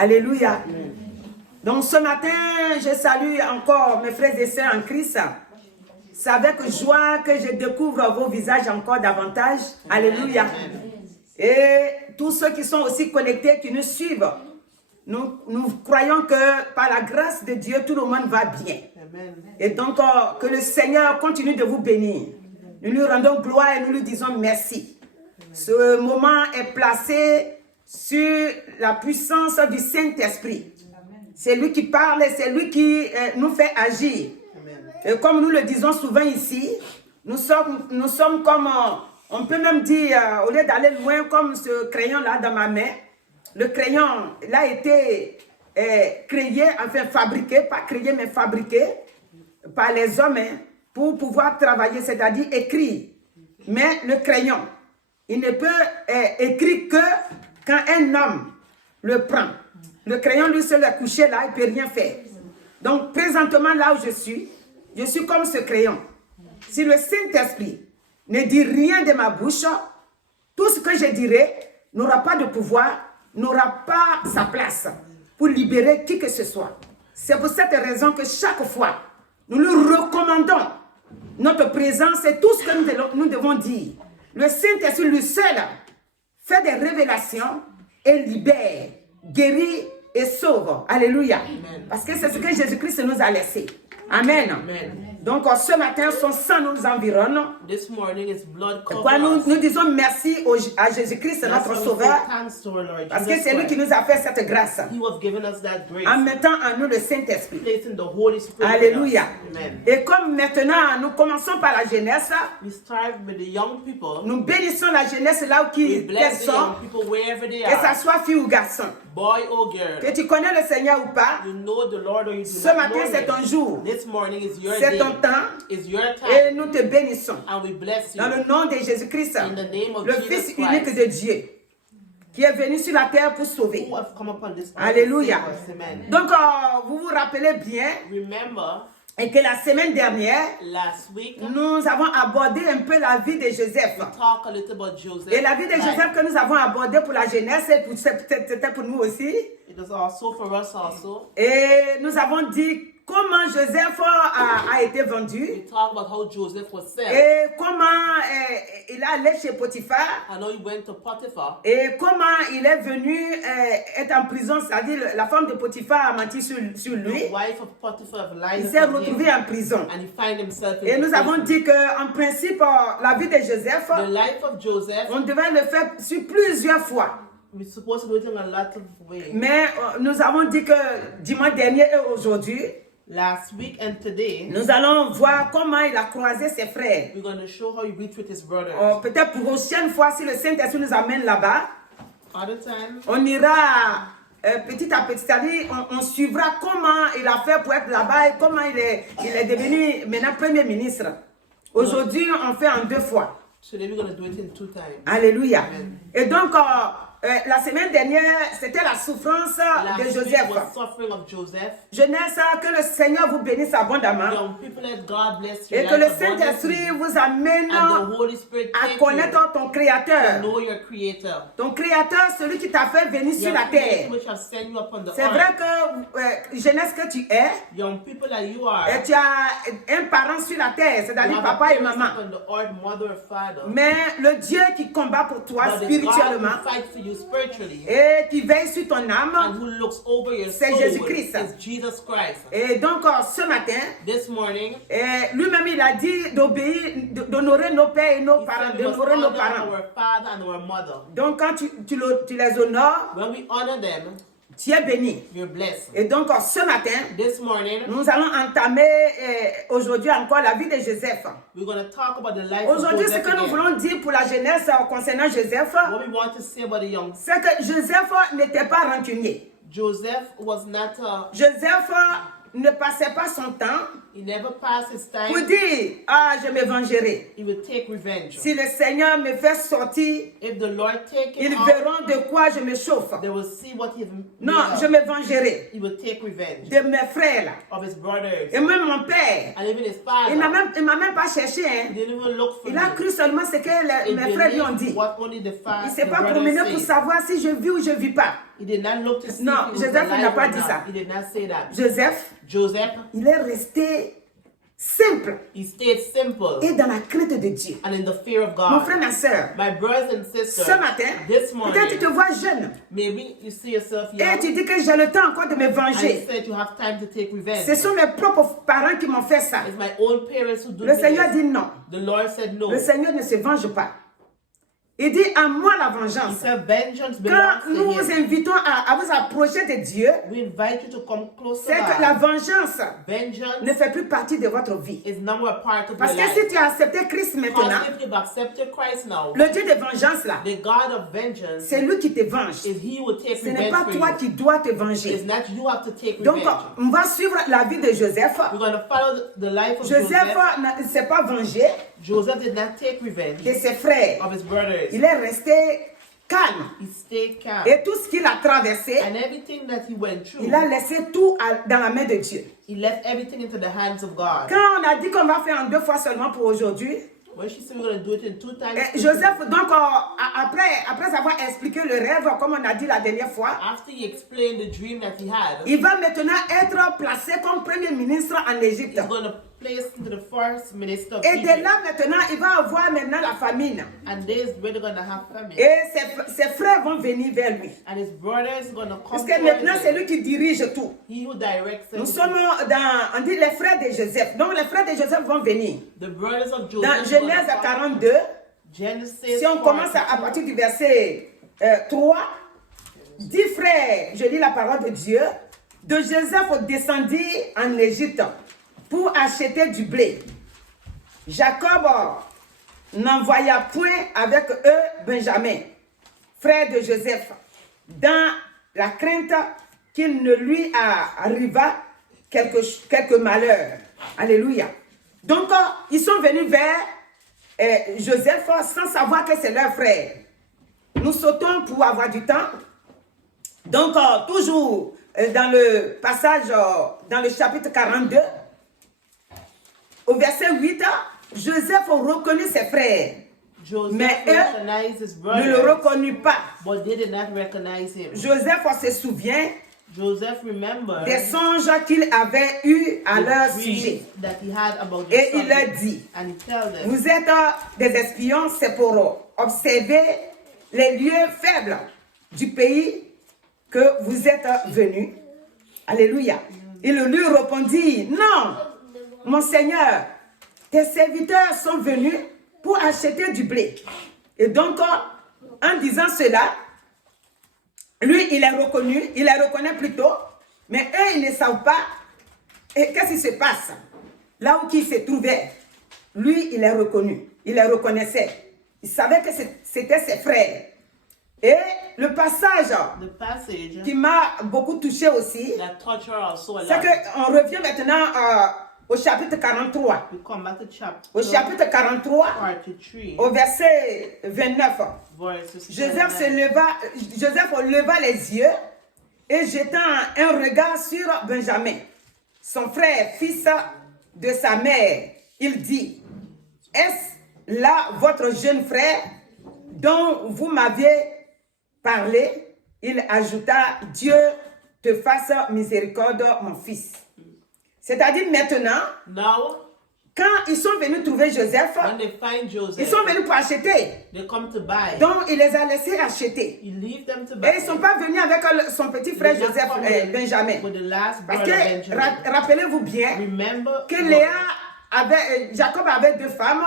Alléluia. Donc ce matin, je salue encore mes frères et sœurs en Christ. C'est avec joie que je découvre vos visages encore davantage. Alléluia. Et tous ceux qui sont aussi connectés, qui nous suivent, nous croyons que par la grâce de Dieu, tout le monde va bien. Et donc, que le Seigneur continue de vous bénir. Nous lui rendons gloire et nous lui disons merci. Ce moment est placé sur la puissance du Saint-Esprit. C'est lui qui parle et c'est lui qui nous fait agir. Et comme nous le disons souvent ici, nous sommes comme, on peut même dire, au lieu d'aller loin comme ce crayon-là dans ma main, le crayon, il a été créé, enfin fabriqué, pas créé mais fabriqué par les hommes pour pouvoir travailler, c'est-à-dire écrire. Mais le crayon, il ne peut écrire que quand un homme le prend. Le crayon, lui seul est couché là, il ne peut rien faire. Donc présentement là où je suis comme ce crayon. Si le Saint-Esprit ne dit rien de ma bouche, tout ce que je dirai n'aura pas de pouvoir, n'aura pas sa place pour libérer qui que ce soit. C'est pour cette raison que chaque fois, nous lui recommandons notre présence et tout ce que nous devons dire. Le Saint-Esprit lui seul fait des révélations et libère, guérit et sauve. Alléluia. Amen. Parce que c'est ce que Jésus-Christ nous a laissé. Amen. Amen. Donc ce matin, son sang nous environne. This morning is blood nous disons merci à Jésus-Christ, notre Sauveur, parce que c'est lui qui nous a fait cette grâce. En mettant en nous le Saint-Esprit. Alléluia. Et comme maintenant, nous commençons par la jeunesse, nous bénissons la jeunesse là où qu'elles sont, que ce soit fille ou garçon. Boy or girl. Que tu connais le Seigneur ou pas, you know the Lord or you do ce matin c'est ton jour, c'est ton temps, et nous te bénissons. And we bless you. Dans le nom de Jésus-Christ, le Fils unique de Dieu, qui est venu sur la terre pour sauver. Alléluia. Donc vous vous rappelez bien, et que la semaine dernière, nous avons abordé un peu la vie de Joseph. Et la vie de Joseph que nous avons abordée pour la jeunesse, c'était pour nous aussi. Et nous avons dit comment Joseph a été vendu. Et comment il est allé chez Potiphar. Et comment il est venu être en prison, c'est-à-dire la femme de Potiphar a menti sur lui. Il s'est retrouvé en prison. Et nous avons dit qu'en principe, la vie de Joseph, on devait le faire sur plusieurs fois. Mais nous avons dit que dimanche dernier et aujourd'hui, last week and today, nous allons voir comment il a croisé ses frères. We're going to show how he reached with his brothers. Peut-être pour prochaine fois, si le Saint-Esprit nous amène là-bas, on ira petit à petit, c'est-à-dire on suivra comment il a fait pour être là-bas et comment il est devenu maintenant Premier ministre. Aujourd'hui, on fait en 2 fois. Today we're going to do it in 2 times. Alléluia. Amen. Et donc, la semaine dernière, c'était la souffrance de Joseph. Jeunesse, que le Seigneur vous bénisse abondamment. Et que le Saint-Esprit vous amène à connaître ton Créateur. Ton Créateur, celui qui t'a fait venir sur la terre. C'est vrai que, jeunesse que tu es, et tu as un parent sur la terre, c'est-à-dire papa et maman. Mais le Dieu qui combat pour toi spirituellement, et qui veille sur ton âme, c'est Jésus-Christ. Et donc ce matin, lui-même il a dit d'obéir, d'honorer nos pères et nos parents, d'honorer nos parents. Donc quand tu les honores, tu es béni. Et donc ce matin, nous allons entamer aujourd'hui encore la vie de Joseph. Aujourd'hui, ce que nous voulons dire pour la jeunesse concernant Joseph, c'est que Joseph n'était pas rancunier. Joseph ne passait pas son temps pour dire, ah, je me vengerai. Si le Seigneur me fait sortir, ils verront de quoi je me chauffe. Non, je me vengerai de mes frères là. Et même mon père, il ne m'a même pas cherché. Hein. Il a cru seulement ce que mes frères lui ont dit. Il ne s'est pas promené pour savoir si je vis ou je ne vis pas. He did not look to see Non, if he was Joseph alive n'a pas or dit not. ça. He did not say that. Joseph, Joseph, il est resté simple he stayed simple et dans la crainte de Dieu. and in the fear of Mon God. frère, ma soeur, My brothers and sisters, ce matin, this peut-être tu te morning, vois jeune maybe you see yourself et young tu dis que j'ai le temps encore de me and you venger. said you have time to take revenge. Ce sont mes propres parents qui m'ont fait ça. It's my own parents who do Le me Seigneur this. dit non. The Lord said no. Le Seigneur ne se venge pas. Il dit à moi la He vengeance. said vengeance Quand belongs nous to vous him. invitons à vous approcher de Dieu, We invite you to come close to c'est que la God. vengeance Vengeance ne fait plus partie de votre vie. is now a part of Parce your que si life. tu as accepté Christ maintenant, Because if you've accepted Christ now, le Dieu de vengeance là, the God of vengeance c'est lui qui te venge. is He will take Ce n'est revenge pas for toi you. qui dois te It's venger. not you have to take Donc, revenge. on va suivre la vie de Joseph. We're going to follow the life of Joseph Joseph. ne s'est pas vengé Joseph did not take revenge de ses frères. of his brothers. Il est resté calme. He stayed calm. Et tout ce qu'il a traversé, And everything that he went through, il a laissé tout dans la main de Dieu. he left everything into the hands of God. Quand on a dit qu'on va faire en 2 fois seulement pour aujourd'hui, When she said we're going to do it in 2 times, Joseph, donc, après avoir expliqué le rêve, comme on a dit la dernière fois, after he explained the dream that he had, il va maintenant être placé comme premier ministre en Égypte. he's going to place into the first minister of Et de Egypt. là maintenant, il va avoir maintenant la famine. And there's where they're going to have famine. Et ses frères vont venir vers lui. And his brothers are going to Parce come que maintenant, towards c'est him. lui qui dirige tout. He who directs Nous them. sommes on dit les frères de Joseph. Donc les frères de Joseph vont venir. The brothers of Joseph. Dans are gonna Genèse come. 42, Genesis si on commence à 42. partir du verset 3, 10 frères, je lis la parole de Dieu, de Joseph descendit en Égypte pour acheter du blé. Jacob n'envoya point avec eux Benjamin, frère de Joseph, dans la crainte qu'il ne lui arriva quelque malheur. Alléluia. Donc, ils sont venus vers Joseph sans savoir que c'est leur frère. Nous sautons pour avoir du temps. Donc, toujours dans le passage, dans le chapitre 42, au verset 8, Joseph reconnut ses frères, Joseph mais eux recognized his ne le brothers, reconnurent pas. but they did not recognize him. Joseph se souvient Joseph remembered des songes qu'il avait eus à the leur dreams sujet. that he had about the Et il leur subject. dit, And he tells them, vous êtes des espions, c'est pour observer les lieux faibles du pays que vous êtes venus. Alléluia. Il lui répondit, non, mon Seigneur, tes serviteurs sont venus pour acheter du blé. Et donc, en disant cela, lui, il est reconnu, il les reconnaît plutôt, mais eux, ils ne savent pas. Et qu'est-ce qui se passe? Là où il se trouvait, lui, il est reconnu, il les reconnaissait. Il savait que c'était ses frères. Et le passage the passage qui m'a beaucoup touché aussi, that touched her also a c'est lot. qu'on revient maintenant au chapitre 43. We come back to Au chapitre 43, 43, au verset 29. verses Joseph 29. leva les yeux et jetant un regard sur Benjamin, son frère, fils de sa mère. Il dit, est-ce là votre jeune frère dont vous m'aviez parlé? Il ajouta, Dieu te fasse miséricorde, mon fils. C'est-à-dire maintenant, Now, quand ils sont venus trouver Joseph, when they find ils Joseph, sont venus pour acheter. they come to buy. Donc, il les a laissés acheter. He leave them to Et buy. ils ne sont pas venus avec son petit frère They did not Joseph come with- Benjamin. with the last Parce brother que, Benjamin. rappelez-vous bien Remember, que Jacob avait 2 femmes,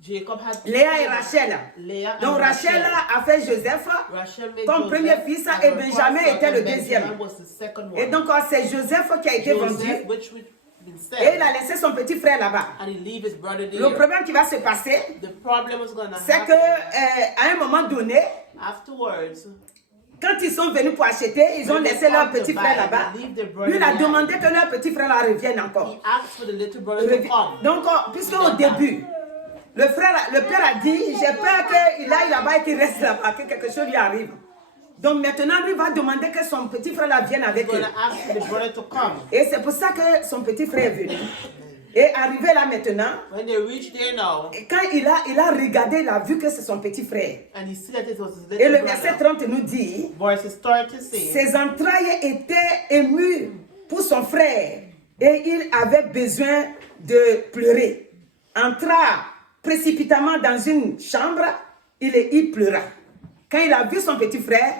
Jacob had Léa et Rachel. Leah and Donc, Rachel a fait Joseph Rachel made comme Joseph premier fils as et her Benjamin first son, était le and deuxième. Benjamin was the second one. Et donc, c'est Joseph qui a été vendu. Joseph, which we've been Et said, il a laissé son petit frère là-bas. and he leave his brother there. Le problème qui va se passer, The problem was going to c'est que happen à un moment donné, afterwards. quand ils sont venus pour acheter, ils ont laissé leur petit frère là-bas. Lui, il a demandé que leur petit frère là revienne encore. He asked for the little brother to come. Donc, puisque au début, le père a dit, j'ai peur qu'il aille là-bas et qu'il reste là-bas, que quelque chose lui arrive. Donc maintenant, lui va demander que son petit frère là vienne avec He's eux. going to ask for the brother to come. Et c'est pour ça que son petit frère est venu. Et arrivé là maintenant, When they reached there now, et quand il a regardé, il a vu que c'est son petit frère. and he see that it was his Et little le verset brother, 30 nous dit, verses 30 say, ses entrailles étaient émues pour son frère et il avait besoin de pleurer. Entra précipitamment dans une chambre, il pleura. Quand il a vu son petit frère,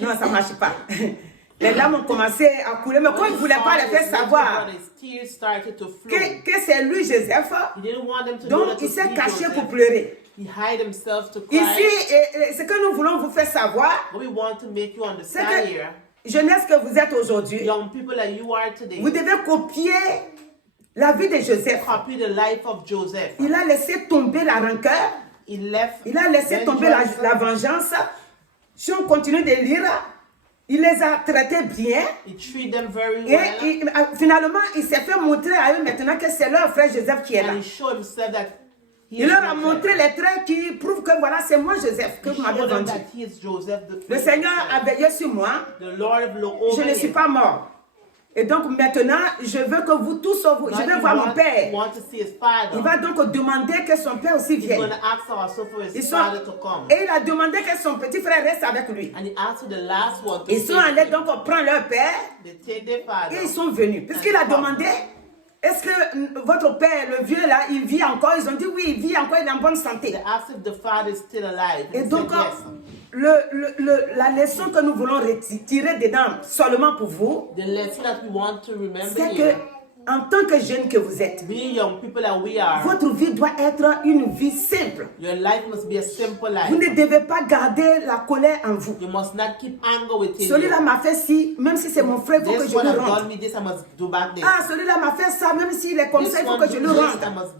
non, ça ne marche pas. Les larmes ont commencé à couler, mais comme il ne voulait pas les faire savoir tears started to flow. que c'est lui, Joseph, He didn't want them to know donc that il it s'est was caché Joseph. pour pleurer. He hid himself to cry. Ici, ce que nous voulons vous faire savoir, What we want to make you c'est understand que here, jeunesse que vous êtes aujourd'hui, young people that you are today, vous devez copier la vie de Joseph. copy the life of Joseph. Il a laissé tomber la rancœur, He left. il a laissé tomber la vengeance. Si on continue de lire, il les a traités bien. He treated them very Et well. finalement, il s'est fait montrer à eux maintenant que c'est leur frère Joseph qui est là. And he showed himself that he Il is leur a Joseph. montré les traits qui prouvent que voilà, c'est moi Joseph que He vous m'avez showed them vendu. that he is Joseph. Le Seigneur a veillé sur moi. The Lord looked Je over ne suis him. pas mort. Et donc maintenant, je veux que vous tous, je vais voir mon père. Want to see his father. Il va donc demander que son père aussi He's going vienne. to ask also for his Ils sont- father to come. Et il a demandé que son petit frère reste avec lui. And he asked for the last one to Ils sont stay allés with him. donc prendre leur père They take their father. et ils sont venus. Puisqu'il a demandé, est-ce que votre père, le vieux là, il vit encore? Ils ont dit oui, il vit encore, il est en bonne santé. They asked if the father is still alive. Et And he donc, said yes. la leçon que nous voulons retirer dedans, seulement pour vous, The lesson that we want to remember c'est que, here, en tant que jeune que vous êtes, we young people that we are, votre vie doit être une vie simple. your life must be a simple Vous life. ne devez pas garder la colère en vous. You must not keep anger within Celui-là you. m'a fait ci, même si c'est mon frère, il faut que This je one le has rende. done me this, I must do back this. Ah, celui-là m'a fait ça, même s'il est comme This ça, il faut one que je le do this, I rende. must.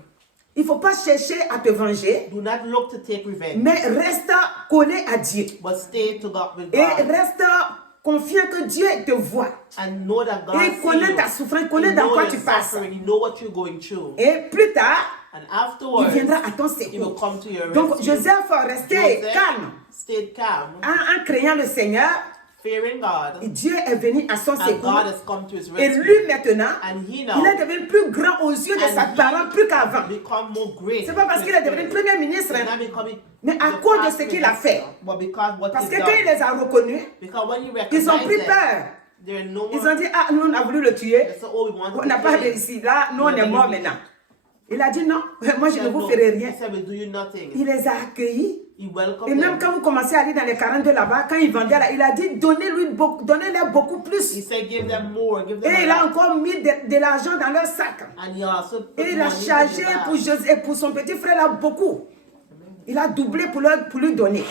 Il ne faut pas chercher à te venger, Do not look to take revenge, mais reste collé à Dieu. but stay to God with Et God. reste confiant que Dieu te voit. And know that God Et il sees connaît you. ta souffrance, il He connaît dans know quoi your tu passes. suffering. He know what you're going through. Et plus tard, And il afterwards, viendra à ton he will secours. come to your Donc, rescue. Joseph restait Joseph calme. stayed calm, En craignant le Seigneur, fearing God, et Dieu est venu à son and secours. God has come to his Et rescue. lui maintenant, And he il now est devenu plus grand aux yeux de And ses he parents plus qu'avant. become more great. C'est pas parce qu'il est devenu premier ministre, He's hein, not becoming mais à the cause de past ce qu'il a minister, fait. but because what Parce he's que quand done. il les a reconnus, Because when you ils ont recognize pris them, peur. they're no Ils more. ont dit, ah, nous on a voulu le tuer. They say, oh, we want On to n'a pas kill him. réussi. Là, nous on est morts maintenant. Il a dit non, moi je He ne said, vous no. ferai rien. He said, we'll do you nothing. Il les a accueillis. He welcomed Et même them. quand vous commencez à aller dans les 42 là-bas, quand il vendait là, il a dit donnez-leur beaucoup He plus. said, give them more, give them Et a il a lot. encore mis de l'argent dans leur sac. And he also put Et il a money in chargé their pour, bag. José, pour son petit frère là beaucoup. Il a doublé pour lui donner.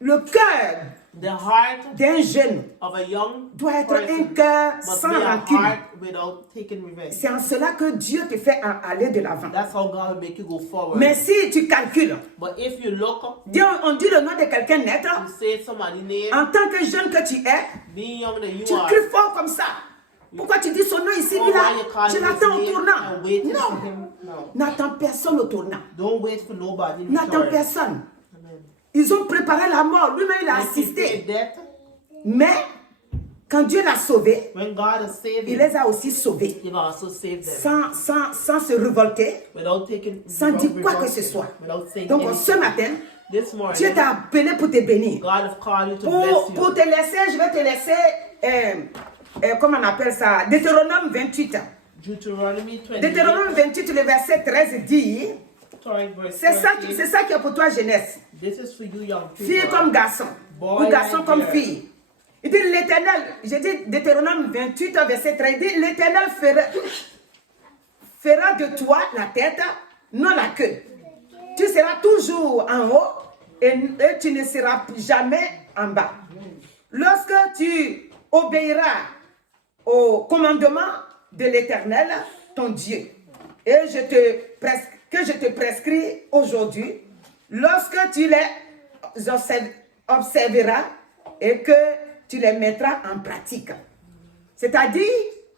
Le cœur The heart d'un jeune of a young doit être un person cœur must sans be a rancune. heart without taking revenge. C'est en cela que Dieu te fait aller de l'avant. That's how God will make you go forward. Mais si tu calcules, But if you look, on dit le nom de quelqu'un net, you say somebody's name, en tant que jeune que tu es, being young that you tu are, cries fort comme ça. Pourquoi tu dis son nom ici, oh, lui là? why you call Je his l'attends au name tournant. and waiting for Non, him? No. n'attends personne au tournant. Don't wait for nobody in N'attends return. personne. Amen. Ils ont préparé la mort. Lui-même, il a If he did assisté. that, Mais quand Dieu l'a sauvé, when God has saved il him, les a aussi sauvés. he will also save them. Sans se révolter, Without taking, sans dire quoi que revolting, ce soit. without saying Donc anything. ce matin, This morning, Dieu t'a appelé pour te bénir. God has called you to bless you. Pour te laisser, je vais te laisser, comment on appelle ça, Deutéronome 28. Deuteronomy 28, Deutéronome 28, le verset 13 dit, verse c'est ça 13. qui est pour toi jeunesse, This is for you young people. fille comme garçon, Boy ou garçon like comme girl. fille. Il dit l'Éternel, j'ai dit Deutéronome 28, verset 13, il dit l'Éternel fera de toi la tête, non la queue. Tu seras toujours en haut et tu ne seras jamais en bas. Lorsque tu obéiras au commandement de l'Éternel, ton Dieu, et que je te prescris aujourd'hui, lorsque tu les observeras et que tu les mettras en pratique. C'est-à-dire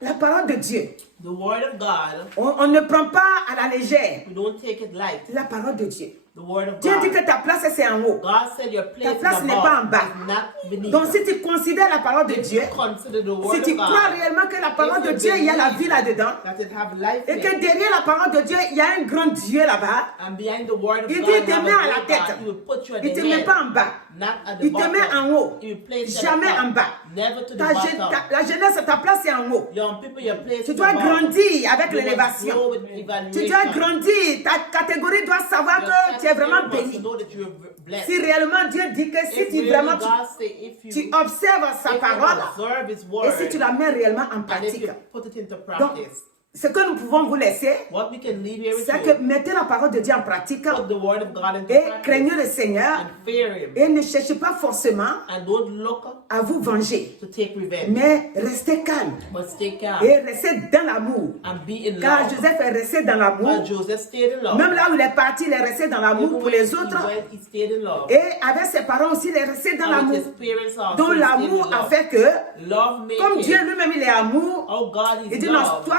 la parole de Dieu. The word of God, On ne prend pas à la légère we don't take it light. la parole de Dieu. The The word of Dieu dit God. que ta place c'est en haut. God said your place place is n'est pas en above, bas. is not beneath. Donc si tu considères la parole de If Dieu, you consider the word si tu of crois God, réellement que la parole if de you Dieu, il y a la believe vie là-dedans, that it have life et in que it, derrière la parole de Dieu, il y a un grand Dieu là-bas, and behind the word of il God, dit, il you te have met a à la great tête. God. He will put you at Il the ne te met head, pas en bas. not at the Il te bottom. met en haut. He will place you at Jamais the top, en bas. never to the Ta bottom. la jeunesse, ta place est en haut. Young people, your place Tu is dois above. grandir avec You must l'élévation. grow with Tu evaluation. dois grandir. Ta catégorie doit savoir Your que tu es vraiment category must béni. know that you're blessed. Si réellement Dieu dit que si If tu really vraiment God say, if tu you observes sa parole observe His et word, si tu la mets réellement en and if pratique. you put it into Donc, practice, ce que nous pouvons vous laisser, what we can leave here with c'est you, que mettez la parole de Dieu en pratique put the word of God into et practice, craignez le Seigneur and fear Him, et ne cherchez pas forcément and don't look à vous venger, to take revenge, mais restez calme but stay calm et restez dans l'amour. and be in Car love. Joseph est resté dans l'amour. But Joseph stayed in love. Même là où il est parti, il est resté dans l'amour Even pour when les he autres. went, he stayed in love. Et avec ses parents aussi, il est resté dans And with l'amour. his parents also, Donc he stayed l'amour in a love. fait que, Love made comme him. Dieu lui-même il est amour, Oh, God is il dit non, love. toi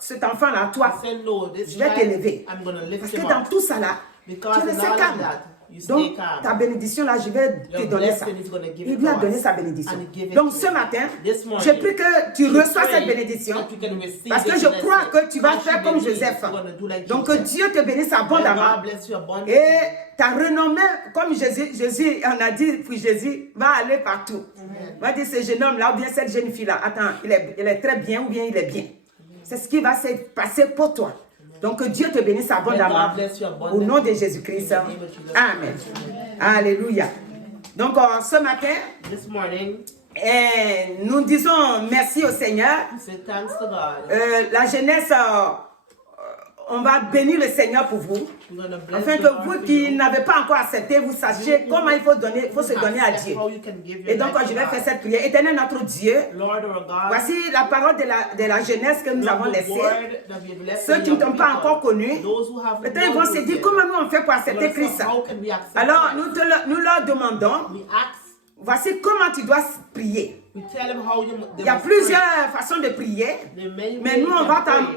cet enfant-là, toi, He said, no, this je vais child, t'élever. I'm going to lift Parce que him dans up. tout ça là, Because tu in restes all of calme. that, you stay Donc calm. ta bénédiction là, je vais te Your donner ça. blessing is gonna give Il it lui a to donné us. sa bénédiction. And he gave it Donc to ce us. matin, This morning, je prie que tu we reçois pray cette bénédiction. that you can receive Parce que this je crois blessing. que tu vas Because faire you comme believe Joseph. you're gonna do like Donc que Joseph. Dieu te bénisse May abondamment. God bless you abundantly. Et ta renommée, comme Jésus en a dit, puis Jésus va aller partout. Va dire ce jeune homme-là, ou bien cette jeune fille-là, attends, il est très bien, ou bien il est bien. C'est ce qui va se passer pour toi. Donc que Dieu te bénisse abondamment. God bless you abundantly. Au nom de Jésus-Christ. In the name of Jesus. Amen. Alléluia. Donc ce matin, This morning, nous disons merci au Seigneur. we say thanks to God. La jeunesse, on va bénir le Seigneur pour vous. We're gonna bless Afin the que Lord vous for qui you. n'avez pas encore accepté, vous sachiez comment il faut se donner à Dieu. How you can give your Et donc, life je to vais God. faire cette prière. Éternel notre Dieu, Lord our God, voici la parole de la jeunesse que nous Lord, avons the laissée. word that we have left Ceux in qui ne your t'ont pas people, encore connu, those who have peut-être ils vont se dire comment nous on fait pour accepter Lord, so Christ. how can we accept Alors, Christ? nous leur demandons, We ask, voici comment tu dois prier. we tell them how you Il y a plusieurs façons de prier, mais mais nous, on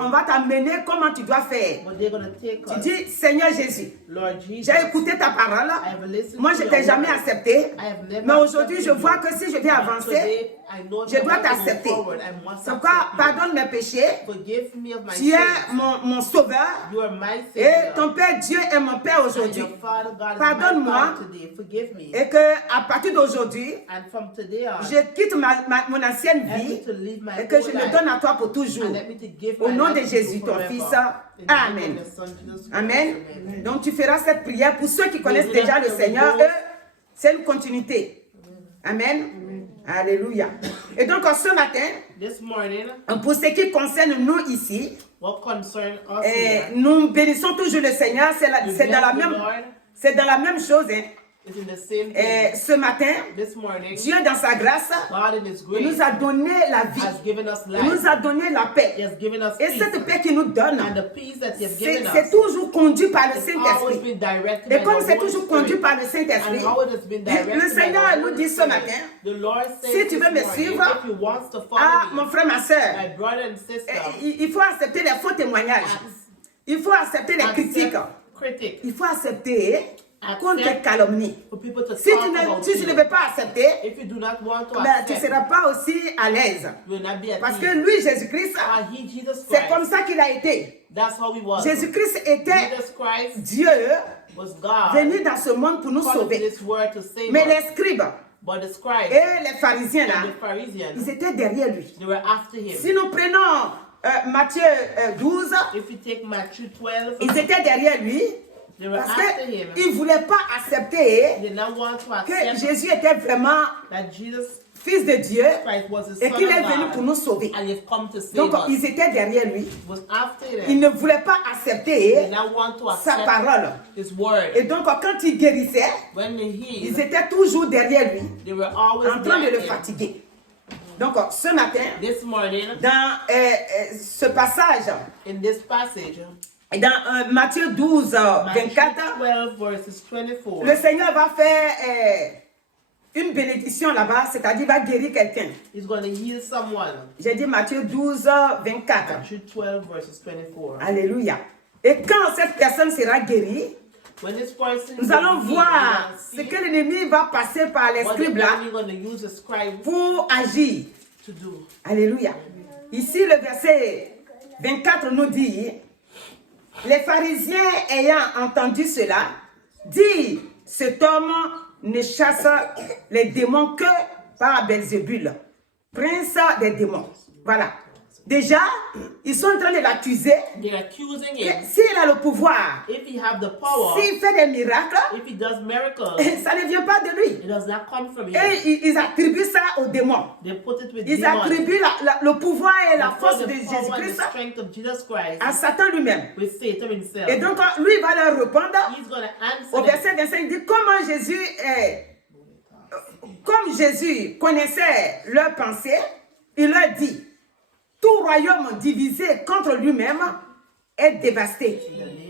va t'amener comment tu dois faire. But they're gonna take Tu us. dis, Seigneur Jésus, Lord Jesus, j'ai écouté ta parole. I have listened Moi, to je ne your t'ai jamais word. accepté. I have never Mais aujourd'hui, je accepted vois you. que si je viens But avancer, today, I know je that dois I want to move t'accepter. forward. I must c'est pourquoi accept you. pardonne mes péchés. Forgive me of my Tu es sins. mon sauveur. You are my Et Savior. ton Père Dieu est mon Père And aujourd'hui. your Father God is Pardonne-moi. my Father today. Forgive me. Et que à partir d'aujourd'hui, And from today on, je quitte mon ancienne help me vie to live my et que whole je me life. donne à toi pour toujours. And let me to give Au my nom life de to you Jésus, ton forever. Fils. In the name Amen. of the Son, Jesus Christ. Amen. Amen. Donc tu feras cette prière. Pour ceux qui connaissent Oui, déjà le oui, Seigneur, oui. eux, c'est une continuité. Amen. Alléluia. Et donc ce matin, This morning, pour ce qui concerne nous ici, what concern us here nous bénissons toujours le Seigneur. We C'est dans la bless the même, Lord. c'est dans la même chose. Hein. is in the same thing. Ce matin, This morning, Dieu dans sa grâce, God in His il grace nous a donné la vie. has given us Il life. nous a donné la He paix. has given us Et peace. cette paix qu'il nous donne, And the peace that He has given c'est us toujours conduit par le has always Saint-Esprit. been directed Et by comme the c'est Holy toujours conduit Spirit. par le Saint-Esprit, And how it has been directed le by Seigneur the nous Holy dit ce Spirit. matin, The Lord says si tu veux this me morning, suivre, if you want to follow ah, me, mon frère, ma soeur, my brother and sister, il faut accepter les faux témoignages. Il faut accepter les critiques. critic, Il faut accepter contre les accept calomnies. for people to Si talk tu about ne you. veux pas accepter, If you do not want to ben, tu ne accept, seras pas aussi à l'aise. you will not be at Parce que ease. lui, Jésus-Christ, He, Jesus c'est comme Christ, ça qu'il a été. that's how he was. Jésus-Christ était Jesus Christ Dieu was God, venu dans ce monde pour nous come to sauver. this world to save Mais us. les scribes But the scribes et les pharisiens, là, and the Phariseans, ils étaient derrière lui. they were after him. Si nous prenons Matthieu 12, If you take Matthew 12, ils étaient derrière lui they were parce after him. qu'ils ne voulaient pas accepter They did not want to que accept Jésus était vraiment that Jesus Fils de Dieu Christ was the et Son qu'il of est venu pour God, nous sauver. and he's come to save Donc, us. ils étaient derrière lui. He was after Ils them. ne voulaient pas They accepter did not want to sa accept parole. his word. Et donc, quand il guérissait, When they ils healed, étaient toujours derrière lui, they were always en train de le behind him. fatiguer. Donc, ce matin, This morning, dans ce passage, in this passage, dans Matthieu 12, Matthew 24, 12 verses 24, le Seigneur va faire une bénédiction là-bas, c'est-à-dire va guérir quelqu'un. he's going to heal someone. J'ai dit Matthieu 12, 24. Matthew 12 verses 24. Alléluia. Et quand cette personne sera guérie, When this person Nous allons will voir see ce que l'ennemi va passer par les what the scribes là enemy going to use the scribe pour agir. to do. Alléluia. Ici, le verset 24 nous dit, les pharisiens ayant entendu cela, disent, cet homme ne chasse les démons que par Belzébul, prince des démons. Voilà. Déjà, ils sont en train de l'accuser. They're accusing him. S'il a le pouvoir, If he have the power, s'il fait des miracles, if he does miracles, ça ne vient pas de lui. it does not come from him. Et ils attribuent ça aux démons. They put it with Ils demons. attribuent le pouvoir et la They force put de the power and the Jésus-Christ strength of Jesus Christ à Satan lui-même. with Satan himself. Et donc, lui, il va leur répondre He's going to answer au them. verset 25, il dit comment Jésus comme Jésus connaissait leurs pensées, il leur dit, tout royaume divisé contre lui-même est dévasté.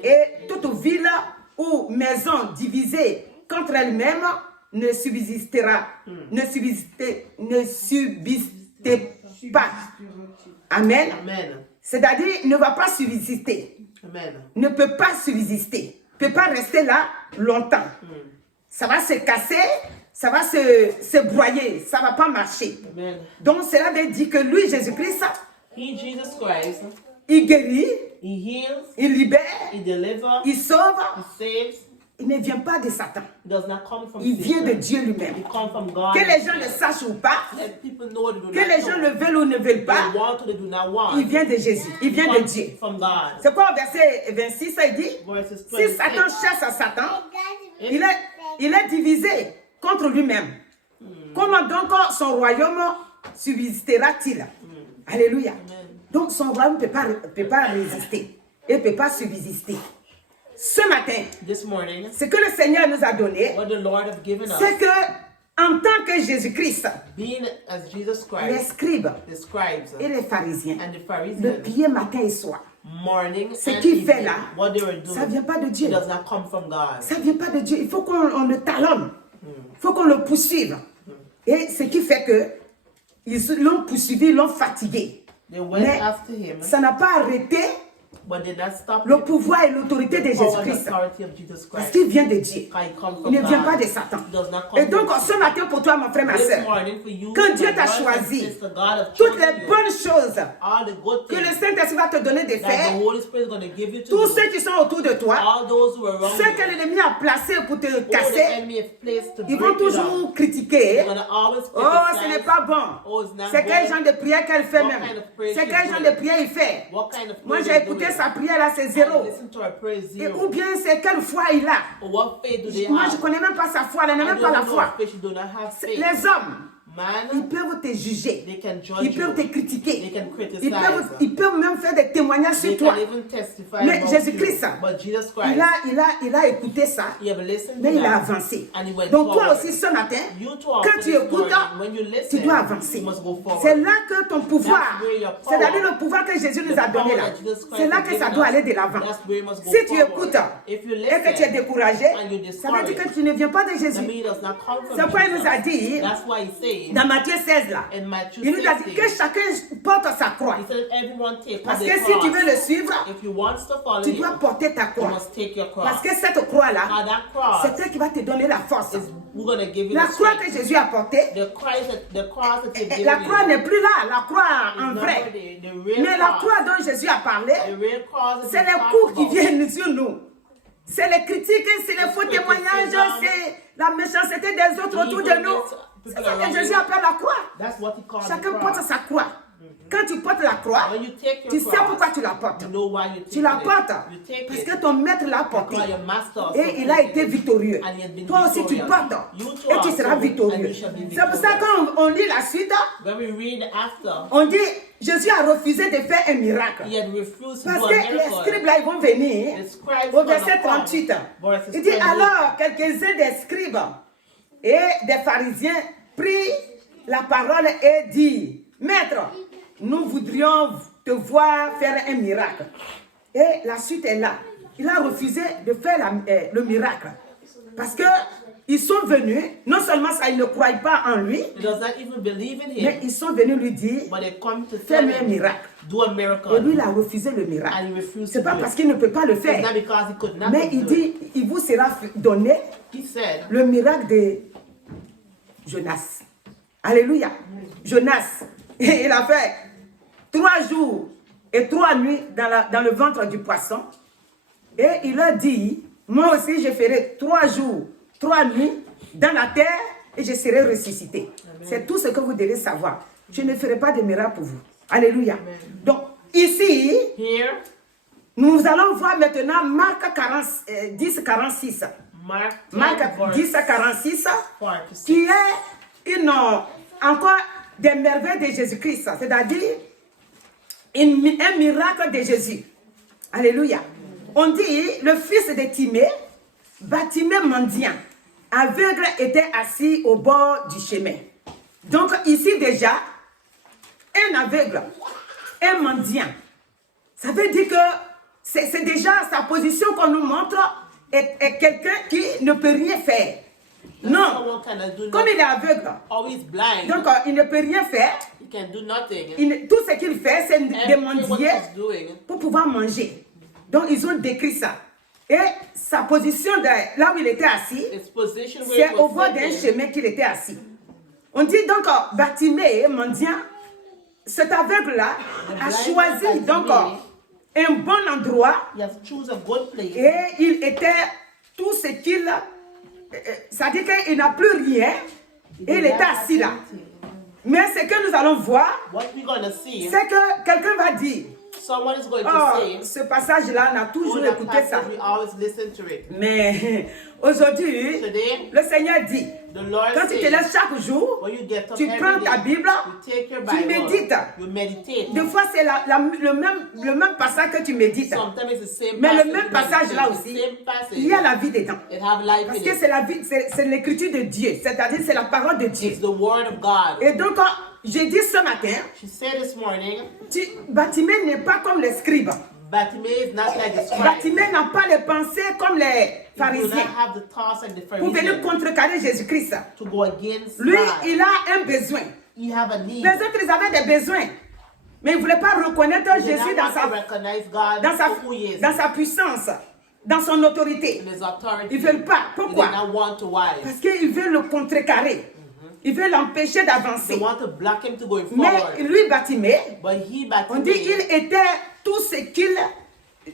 Et toute ville ou maison divisée contre elle-même ne subsistera, ne subsiste pas. Amen. Amen. C'est-à-dire, ne va pas subsister. Amen. Ne peut pas subsister. Ne peut pas rester là longtemps. Ça va se casser, ça va se broyer, ça ne va pas marcher. Amen. Donc cela veut dire que lui, Jésus-Christ, He, Jesus Christ, il guérit, he heals, il libère, he delivers, il sauve. he saves. Il ne vient pas de Satan. It does not come from Il vient de Satan. Dieu lui-même. It comes from God. Que les gens le sachent ou pas, Let people know or they do que not les gens know. le veulent ou ne veulent They pas, want or they do not want. il vient de Jésus, il vient de Dieu. From God. C'est quoi au verset 26, ça il dit, Verses si 26. Satan chasse à Satan, il est divisé contre lui-même. Comment donc son royaume subsistera-t-il? Alléluia. Donc son royaume ne peut pas résister et ne peut pas subsister. Ce matin, This morning, ce que le Seigneur nous a donné, what the Lord have given us, c'est que en tant que Jésus-Christ, being as Jesus les Christ, scribes the scribes et les pharisiens, and the le Pharisees, prier matin et soir, morning ce and qu'il fait evening, là, what they were ça ne vient doing, pas de Dieu. it does not come from God. Ça ne vient pas de Dieu. Il faut qu'on le talonne. Il faut qu'on le poursuive. Et ce qui fait que ils l'ont poursuivi, ils l'ont fatigué. They went Mais after him, ça n'a pas arrêté but did not stop le him. pouvoir et l'autorité de The power and Jésus-Christ. authority of Jesus Parce Christ. qu'il vient de Dieu. It comes Il from ne vient God. pas de Satan. It does not come Et donc, from ce matin, pour toi, mon frère, ma This soeur, morning for you, quand Dieu my t'a brothers and choisi, sisters, God have toutes chosen les you. bonnes choses All the good que le things Saint-Esprit va te donner de that faire, the Holy Spirit is going to give you to tous do. ceux qui sont autour de toi, All those who are around ceux que you, l'ennemi a placés pour te all the casser, enemy have placed to ils vont break you down. toujours critiquer. They're going to always Oh, ce n'est criticize. pas bon. Oh, it's not C'est quel good. genre de prière qu'elle fait What même. kind of prayer C'est she's quel genre doing? de prière il fait. What kind of Moi, prayer j'ai they're écouté doing? sa prière là, c'est I zéro. listen to her prayer Et, zero. ou bien c'est quelle foi il a. Or what faith do they Moi, je have? ne connais même pas sa foi, elle n'a I même don't pas la know foi. if faith, you do not have faith. Les hommes, ils Man, peuvent te juger. they can judge Ils peuvent te you. critiquer. They can criticize. Ils peuvent même faire des témoignages sur They toi. can even testify Mais about Jésus-Christ, you. But Jesus Christ, il a écouté ça, he have listened mais to il a that. avancé. And he went Donc toi forward. aussi ce matin, You too, quand after tu this écoutes, morning, when you tu listen, dois avancer. you must go forward. C'est là que ton pouvoir, That's where your power, c'est-à-dire le pouvoir que Jésus nous a the donné power là, that Jesus Christ c'est là has que ça given doit us, aller de l'avant. that's where you must go Si tu forward. écoutes If you et que tu es listen, découragé, and you're ça veut dire discouraged, que tu ne viens pas de that Jésus. means it does not come from C'est pourquoi il nous a Jesus. dit, That's why he said dans Matthieu 16 là, in Matthew il nous a dit 16, que chacun porte sa croix. he said everyone take up Parce their que si tu cross. veux le suivre, If you want to follow tu him, dois porter ta you croix. must take your cross. Parce que cette croix-là, That cross c'est elle qui va te donner la force. is we're going to give you La the croix strength. que Jésus a portée, The cross that you've given la croix you n'est plus là, la croix is en not vrai. the real Mais la cross. croix dont Jésus a parlé, The real cross that c'est he les talked coups qui about. viennent sur nous. C'est les critiques, c'est les faux témoignages, c'est la méchanceté des autres autour de nous. C'est ça que Jésus appelle la croix. That's what he called Chacun the porte cross. sa croix. Quand tu portes la croix, When you take your tu sais cross, pourquoi tu la portes. you know why you take Tu la it. portes You take parce it que ton maître l'a porté. because your master also Et il a took été it. victorieux. And he has been Toi aussi tu victorious. portes You too et tu also, seras and victorieux. you shall be C'est pour ça victorious. qu'on lit la suite, When we read after, on dit Jésus a refusé de faire un miracle. he had refused to Parce do a que les miracle. scribes là, ils vont venir The scribes au gonna verset come. 38. Verses Il dit 38. alors quelques-uns des scribes et des pharisiens prirent la parole et dirent Maître, nous voudrions te voir faire un miracle. Et la suite est là. Il a refusé de faire le miracle. Parce que ils sont venus, non seulement ça, ils ne croient pas en lui, He does not even believe in mais him, ils sont venus lui dire, but they come to tell fais-moi un him, miracle. do a Et miracle. lui, il a refusé le miracle. And he refused C'est to pas do parce it. qu'il ne peut pas le It's faire, not because he could not mais il do it. dit, il vous sera donné He said, le miracle de Jonas. Alléluia. Jonas, il a fait 3 jours et 3 nuits dans le ventre du poisson. Et il a dit, moi aussi je ferai 3 jours, 3 nuits dans la terre et je serai ressuscité. C'est tout ce que vous devez savoir. Je ne ferai pas de miracle pour vous. Alléluia. Donc ici, here, nous allons voir maintenant Marc 10, 46. Mark 10, Marc 10 à verse 46, 46. qui est encore des merveilles de Jésus-Christ, c'est-à-dire un miracle de Jésus. Alléluia. On dit, le fils de Timée, Bartimée mendiant, aveugle, était assis au bord du chemin. Donc ici déjà, un aveugle, un mendiant, ça veut dire que c'est déjà sa position qu'on nous montre est quelqu'un qui ne peut rien faire. Non, Someone cannot do comme il nothing. est aveugle, Always blind. donc il ne peut rien faire. He can do nothing. Tout ce qu'il fait, c'est de Everything what mendier he's doing, pour pouvoir manger. Donc ils ont décrit ça. Et sa position là où il était assis, his position where c'est he au was bord d'un sitting, chemin qu'il était assis. On dit donc, Bartimée, mendiant, cet aveugle-là a choisi donc un bon endroit he has choose a good place. et il était tout ce qu'il... c'est-à-dire qu'il n'a plus rien et il était assis là. Mais ce que nous allons voir, What we're going to see, c'est que quelqu'un va dire, someone is going to oh, say, ce passage-là, on a oh, toujours that écouté ça. passage, we always listen to it. Mais aujourd'hui, Today, le Seigneur dit, the Lord quand tu te says, lèves chaque jour, when you get up tu every prends ta day, Bible, you take your tu Bible, médites. you meditate. Des fois, c'est le même passage que tu médites. Sometimes it's the same Mais passage le même you passage meditate, là the aussi, same passage, il y a la vie dedans. it have life Parce in que it. c'est la vie, c'est l'écriture de Dieu, c'est-à-dire c'est la parole de Dieu. It's the word of God. Et donc, j'ai dit ce matin, She said this morning, Bartimée n'est pas comme les scribes. Bartimaeus is not like the scribe. Bartimée n'a pas les pensées comme les He do not pharisiens have the thoughts like the pour venir Pharisees contrecarrer Jésus-Christ. to go against Lui, God. il a un besoin. He have a need. Les autres, ils avaient des besoins. Mais ils ne voulaient pas reconnaître He did Jésus not want to recognize God for who he is, dans sa puissance, dans son autorité. in his authority. Ils ne veulent pas. He did Pourquoi? not want to. Why? Parce qu'ils veulent le contrecarrer. Ils veulent l'empêcher They d'avancer. want to block him to going Mais forward. lui, Bartimée, But he, on dit qu'il Bartimaeus, était tout ce qu'il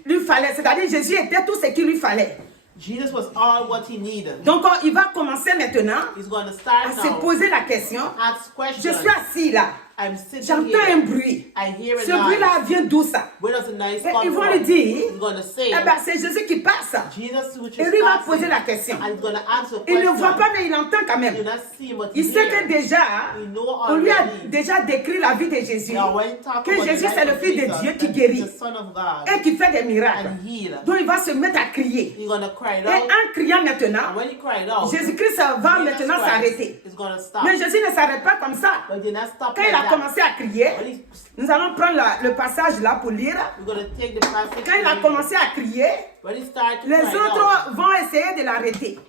lui fallait. C'est-à-dire Jésus était tout ce qu'il lui fallait. Jesus was all what he needed. Donc il va commencer maintenant He's going to start à se now. poser la question. Ask Je questions. suis assis là. I'm sitting J'entends un here. bruit. I hear a Ce bruit-là noise. vient d'où ça? Where does the noise Et come ils vont from? lui dire, He's going to say, eh ben, c'est Jésus qui passe. Jesus, which Et is lui va asking, poser la question. and he's going to answer a Il question. ne voit pas, mais il entend quand You même. do not see him, but Il he sait hears. que déjà, We know on lui a already. déjà décrit la vie de Jésus. We already talked Que about the Jésus, life c'est le of Fils de Jesus, Dieu qui and guérit the Son of God, et qui fait des miracles. and heal. Donc il va se mettre à crier. He's going to cry it Et out. en criant maintenant, And when he cried out, Jésus-Christ va Jesus maintenant Christ s'arrêter. is going to stop. Mais Jésus ne s'arrête pas comme ça. But he did not stop Quand like il a that. commencé à crier, When he, nous allons prendre le passage là pour lire. we're going to take the passage. Quand il a to commencé à crier, when he started to les cry autres out, vont essayer de l'arrêter.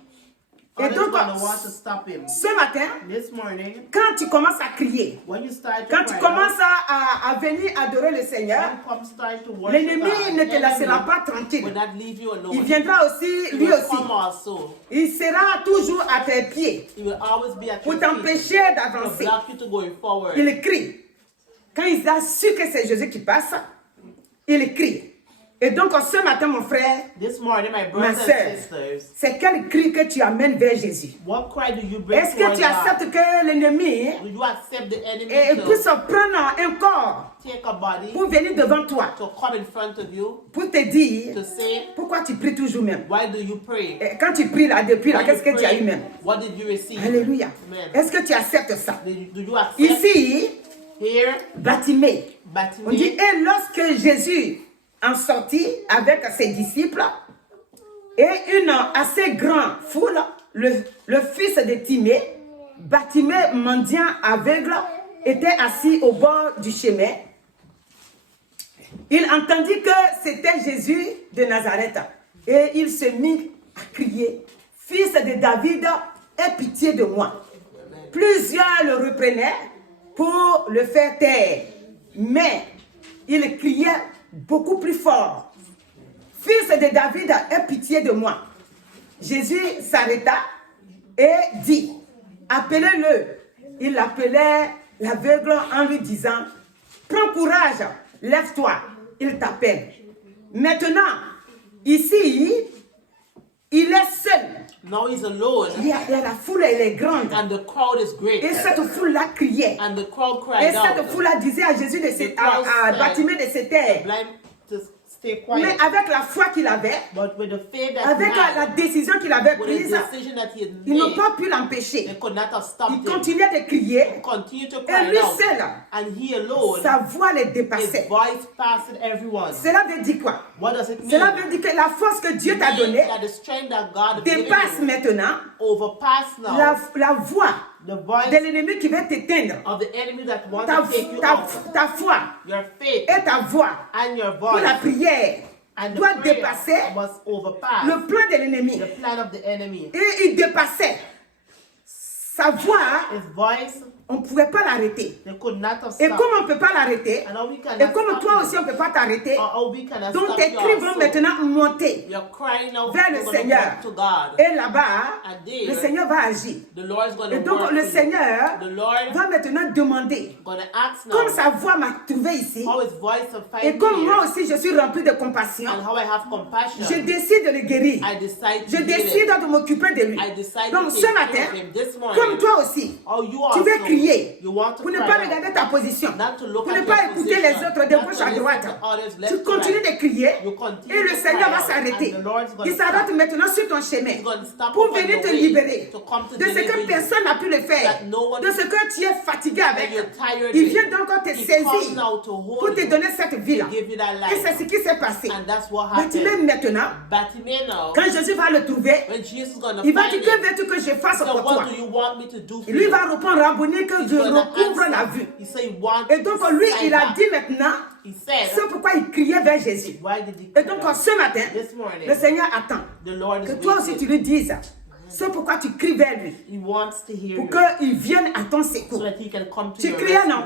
Et others donc, going to want to stop him. ce matin, This morning, quand tu commences à crier, when you start to quand tu cry commences out, à venir adorer le Seigneur, when you come start to worship l'ennemi God, ne te the laissera enemy pas will tranquille. not leave you alone. Il viendra aussi, He lui will aussi. come also. Il sera toujours à tes pieds He will always be at pour your feet t'empêcher to d'avancer. block you to going forward. Il crie. Quand il a su que c'est Jésus qui passe, il crie. Et donc, ce matin, mon frère, This morning, my ma brothers and soeur, sisters, c'est quel cri que tu amènes vers Jésus? what cry do you bring Est-ce que toward tu God? acceptes que l'ennemi Do you accept the enemy puisse to prendre un corps take a body pour venir devant toi, to come in front of you pour te dire to say, pourquoi tu pries toujours même? why do you pray? Et quand tu pries là, depuis là, When qu'est-ce you que tu as eu pray, même? what did you receive? Alléluia. Amen. Est-ce que tu acceptes ça? Do you accept? Ici, Here, Bartimée. On dit, Bartimaeus, et lorsque Jésus en sortit avec ses disciples et une assez grande foule, le fils de Timée, Bartimée, mendiant aveugle, était assis au bord du chemin. Il entendit que c'était Jésus de Nazareth et il se mit à crier, fils de David, aie pitié de moi. Plusieurs le reprenaient pour le faire taire. Mais il criait beaucoup plus fort. Fils de David, aie pitié de moi. Jésus s'arrêta et dit, appelez-le. Il appelait l'aveugle en lui disant, prends courage, lève-toi, il t'appelle. Maintenant, ici, il est seul. Now he's alone. La foule, elle est grande. And the crowd is great. Et cette foule-là criait. And the crowd Et cried cette out. foule-là disait à Jésus, à Bartimée de se taire. Blind to stay Mais quiet. avec la foi qu'il avait, But with the faith that avec he had, la décision qu'il avait with prise, the decision that he had ils n'ont made, pas pu l'empêcher. they could not have Il stopped him. continuait de crier. Continue to Et cry lui out. seul, And he alone, sa voix les his dépassait. voice passed everyone. Cela veut dire quoi? What does it mean? Cela veut dire que la force que Dieu t'a It donnée means that the strength that God has given dépasse you maintenant overpass now la voix the voice de l'ennemi qui veut t'éteindre. of the enemy that wants Ta, to take you ta, out. ta foi Your faith et ta voix and your pour voice la prière and the doit prayer dépasser must overpass le plan de l'ennemi. the plan of the enemy. Et il dépassait. Sa voix, His voice, on ne pouvait pas l'arrêter. they could not have Et stopped. comme on ne peut pas l'arrêter, And how we cannot et comme stop toi you, aussi on ne peut pas t'arrêter, or how we cannot donc stop tes you cris vont also. maintenant monter You're crying out vers le you're gonna Seigneur. go to God. Et là-bas, And there, le Seigneur va agir. The Lord is going Et to donc work le for you. Seigneur The Lord va maintenant demander, going to ask now comme sa voix m'a trouvé ici, how his voice will find et comme me moi here, aussi je suis rempli de compassion, and how I have compassion. je décide de le guérir. I decide Je to heal décide him. de m'occuper de lui. I decide Donc to ce take matin, care of him this morning. comme toi aussi, Oh, you tu veux also, crier you want to pour ne cry pas out. regarder ta position, Not to look pour at ne pas your écouter position, les autres de not gauche to à listen droite. to others left Tu to continues right. de crier You continue et le to Seigneur cry va out, s'arrêter. and the Lord is going Il to s'arrête stop. maintenant sur ton chemin He's going to stop pour on venir your te way libérer to come to de ce deliver que you. personne n'a pu le faire, That no one- de ce que tu es fatigué That avec. you're tired Il with. vient donc te He saisir comes now to hold pour te you, donner cette vie-là. to give you that life. Et c'est ce qui s'est passé. And that's what Bartimée happened. maintenant, Bartimaeus now, quand Jésus va le trouver, when Jesus is going to il va find dire, que him, veux-tu que je fasse so pour toi? what do you want me to do for Et lui you? va répondre, Rabboni, que He's je gonna recouvre la answer. vue. He said, he wants Et donc to lui, sign il a back. dit maintenant, He said, c'est pourquoi il criait vers Jésus. why did he Et cry donc out? ce matin, This morning, le Seigneur attend the Lord is que toi aussi tu waiting. lui dises, c'est pourquoi tu cries vers lui, He wants to hear pour you qu'il vienne à ton so secours. that he can come to Tu your criais rescue. non,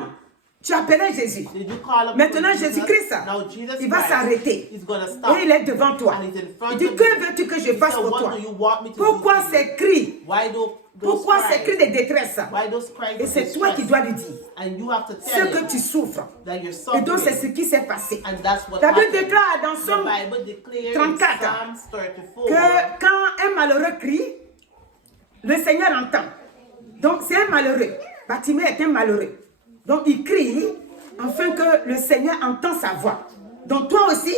tu appelais Jésus. Did you call up Maintenant Jesus? Jésus-Christ, Now Jesus il va Christ, s'arrêter. he's going to stop. Et il est devant toi. And he's in front Il dit, of que you. veux-tu que je He fasse said, pour what toi? do you want me to Pourquoi do for you? ces cris? Why those Pourquoi cries? ces cris de détresse? Why those cries Et of c'est toi qui distress? dois lui dire And you have to ce tell que him tu souffres. that you're Et donc c'est suffering. ce qui s'est passé. And that's what La Bible happened. déclare dans The Somme Bible declares 34 in Psalms 34 que quand un malheureux crie, le Seigneur entend. Donc c'est un malheureux. Bartimée est un malheureux. Donc il crie afin que le Seigneur entend sa voix. Donc toi aussi,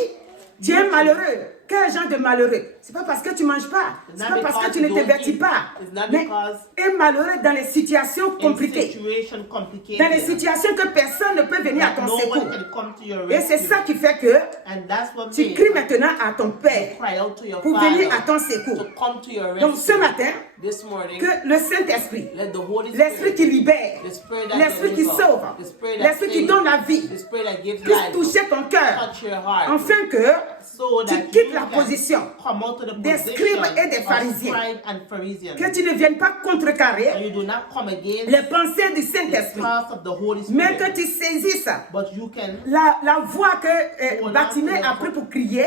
tu es un malheureux. Quel genre de malheureux? C'est pas parce que tu manges pas. C'est pas parce que tu ne te vêtis pas. Mais un malheureux dans les situations compliquées. situation complicated. Dans les situations que personne ne peut venir à ton No one secours. can come to your Et c'est rescue. ça qui fait que And that's what tu made cries maintenant à ton Père cry out to your pour Father venir à ton to secours. come to your Donc ce rescue. matin, This morning, que le Saint-Esprit, let the Holy l'Esprit Spirit, qui libère, the Spirit that l'Esprit qui delivers, sauve, the Spirit that l'Esprit qui saves, donne la vie, the Spirit that gives puisse life, toucher ton cœur, touch your heart, afin que so tu that quittes you la can position come out of the des position scribes et des of pharisiens. scribe and Pharisee. que tu ne viennes pas And contrecarrer you do not come against les pensées du the Saint-Esprit, thoughts of the Holy mais Spirit, que tu saisisses but you can la voix que Bartimée a pris pour crier,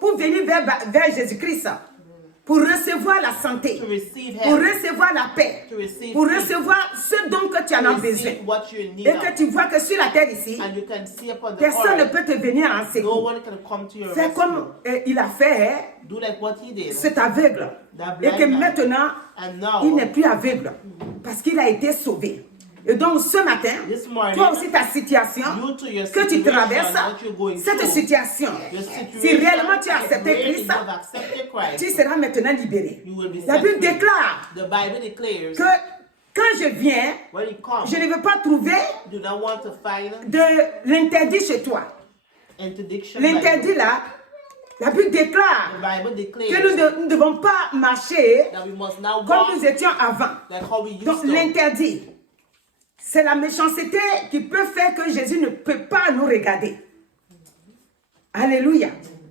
pour venir vers Jésus-Christ, pour recevoir la santé, to receive pour help, recevoir la paix, to receive pour peace, recevoir ce dont que tu en as to besoin. receive what you need Et que tu vois que sur la terre ici, and you can see upon the personne ne earth, peut te venir en no secours. one can come to your Fais rescue. comme il a fait, Do like what he did. cet aveugle. That Et que blind man. maintenant, And now, il n'est plus aveugle. Parce qu'il a été sauvé. Et donc ce matin, this morning, toi aussi ta situation due to your que tu situation traverses, that you're going cette through, situation, your si situation réellement tu as is accepté where Christ, you have accepted Christ, tu seras maintenant libéré. you will be La set Bible free. déclare The Bible declares que quand je viens, when you come, je ne veux pas trouver do not want to find de l'interdit chez toi. interdiction. L'interdit là, la Bible The déclare Bible que declares nous ne devons pas marcher that we must now comme walk nous étions avant. like how we used Donc to. l'interdit, c'est la méchanceté qui peut faire que Jésus ne peut pas nous regarder. Alléluia.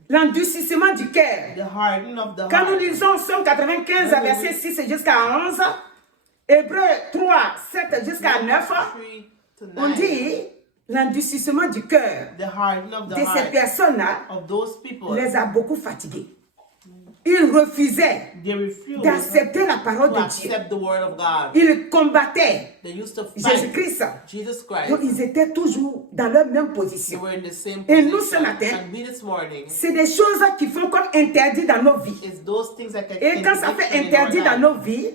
l'endurcissement du cœur. The hardening of the Quand nous heart. lisons Somme 95, verset 6 jusqu'à 11, Hébreux 3, 7 jusqu'à 9, 3 to on 9. dit l'endurcissement du cœur The hardening of the de ces heart personnes-là of those people. les a beaucoup fatigués. Ils refusaient They refused d'accepter la parole to de Dieu. accept the word of God. Ils combattaient They used to fight Jésus-Christ. Jesus Donc Christ. ils étaient toujours dans leur même They position. were in the same Et nous, position. ce matin, And we this morning, C'est des choses qui font comme interdit dans nos vies. it's those things that can Et quand ça fait interdiction in our interdit dans life. nos vies,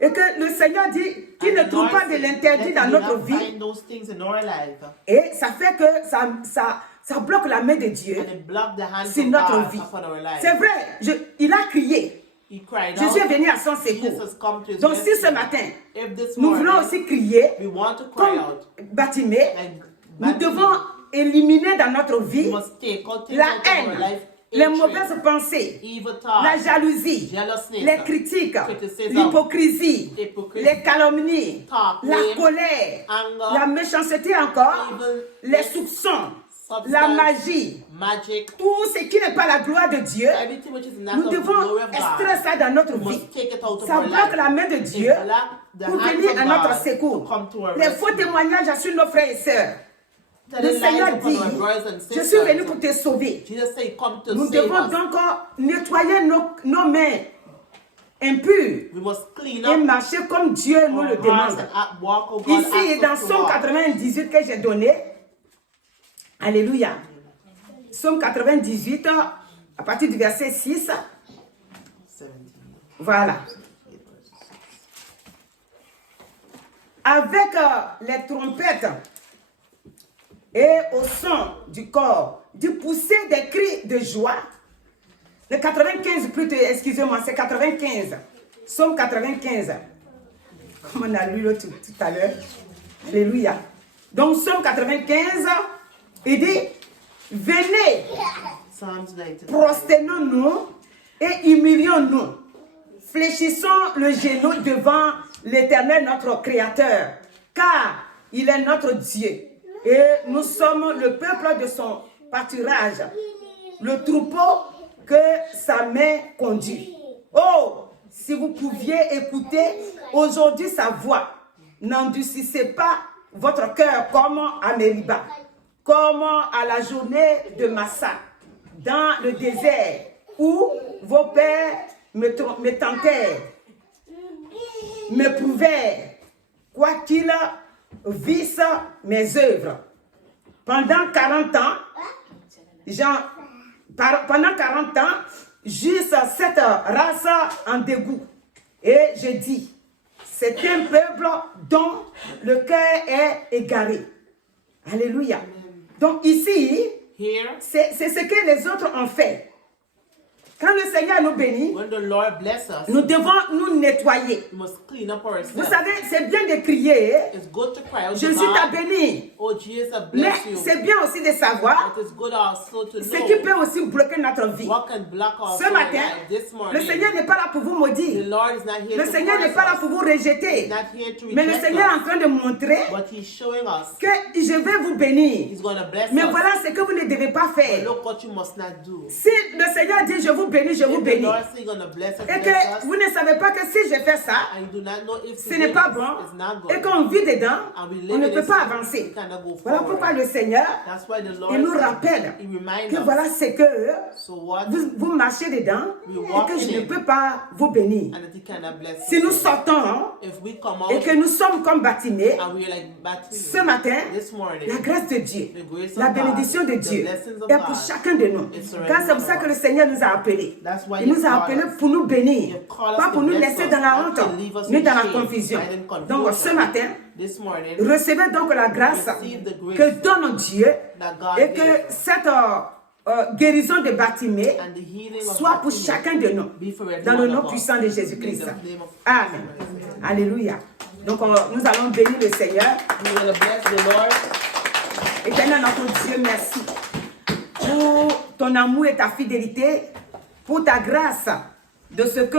et que le Seigneur dit qu'il ne And the trouve Lord pas de says l'interdit that dans we do notre not vie, find those things in our life. et ça fait que ça bloque la main de Dieu And it blocked the hands sur of notre God vie. upon our life. C'est vrai, il a crié. He cried Jésus est out. venu à son secours. Jesus come to his Donc si rescue. ce matin, If this nous morning voulons aussi crier, we want to cry comme out, Bartimée, like nous Bartimaeus, devons éliminer dans notre we vie must take all things la out of our haine, life, les hatred, mauvaises pensées, evil la thoughts, jalousie, jealousness, les critiques, criticism, l'hypocrisie, hypocrisy, les calomnies, talk, la blame, colère, anger, la méchanceté encore, evil, les soupçons, substance, la magie, magic, tout ce qui n'est pas la gloire de Dieu, everything which is not nous of the devons glory of extraire God. ça dans notre We vie. must take it out of Ça our bloque life. la main de Dieu It block the pour hands venir of à notre God secours. to come to our Les rescue. faux témoignages sur nos frères et sœurs. Le Telling lies Seigneur upon dit, our brothers and je suis venu sisters. pour te sauver. Jesus said, come to Nous save devons us. donc nettoyer nos mains impures We must clean et up marcher comme Dieu nous le our hearts demande. and walk, oh God, Ici, ask dans us to Somme walk. 98 que j'ai donné, alléluia, Somme 98, à partir du verset 6, 17. voilà. Avec les trompettes et au son du corps, du pousser des cris de joie, le 95 plutôt, excusez-moi, c'est 95, Somme 95, comme on a lu tout à l'heure, alléluia. Donc Somme 95, il dit, venez, Psalms 95. prosternons-nous et humilions-nous. Fléchissons le genou devant l'Éternel, notre Créateur, car il est notre Dieu. Et nous sommes le peuple de son pâturage, le troupeau que sa main conduit. Oh, si vous pouviez écouter aujourd'hui sa voix, n'endurcissez pas votre cœur comme à Mériba, comme à la journée de Massa, dans le désert, où vos pères me tentèrent, m'éprouvèrent, quoiqu'ils vissent mes œuvres. Pendant 40 ans, juste cette race en dégoût. Et je dis, c'est un peuple dont le cœur est égaré. Alléluia. Donc ici, Here, c'est ce que les autres ont fait. Quand le Seigneur nous bénit, when the Lord bless us, nous devons nous nettoyer. we must clean up ourselves. Vous savez, c'est bien de crier, It's good to cry out to Jésus t'a God. béni. Oh, Jesus Mais bless you. c'est bien aussi de savoir It is good also to ce qui peut know aussi bloquer notre vie. what can block our Ce matin, this le morning. Seigneur n'est pas là pour vous The maudire. Lord is not here Le to Seigneur n'est force pas là us. pour vous rejeter. He's not here to Mais le reject Seigneur est us. en train de montrer But He's showing us que je vais vous bénir. He's going to bless Mais us. voilà ce que vous ne devez pas But faire. look what you must not do. Si le Seigneur dit je vous bénis, je vous If the bénis. Lord says He's going to bless us, Et bless que us, vous ne savez pas que si je fais ça, and you do not know if ce n'est pas bon, it's not good. et qu'on vit dedans, And we on live ne in peut this pas life, avancer. we cannot go Voilà forward. pourquoi le Seigneur, That's why the Lord il nous says, rappelle He reminds que us. voilà ce que So what? vous marchez dedans We et walk que je in ne it. peux pas vous bénir. And that He cannot bless Si us. nous sortons If we come et out que nous sommes comme Bartimée, and we're like ce Bartimaeus, matin, this morning, la grâce de Dieu, the grace la of God, bénédiction de the Dieu blessings of est pour God, chacun de nous. is surrendered Car c'est pour ça que le Seigneur nous a appelés. That's why Il He nous a called appelés us. pour nous bénir, He called us pas to pour nous bless laisser us, dans la not honte, to leave us ni in dans la shame, confusion. and in confusion. Donc ce matin, This morning, recevez donc la grâce receive the grace que donne Dieu that God et que gave. cette guérison de Bartimée And the healing of soit pour Bartimaeus chacun de nous, be for every dans le one nom of us. puissant de Jésus-Christ. In the name of Amen. Alléluia. Donc nous allons bénir le Seigneur. We will bless the Lord. Éternel notre Dieu, merci pour ton amour et ta fidélité, pour ta grâce de ce que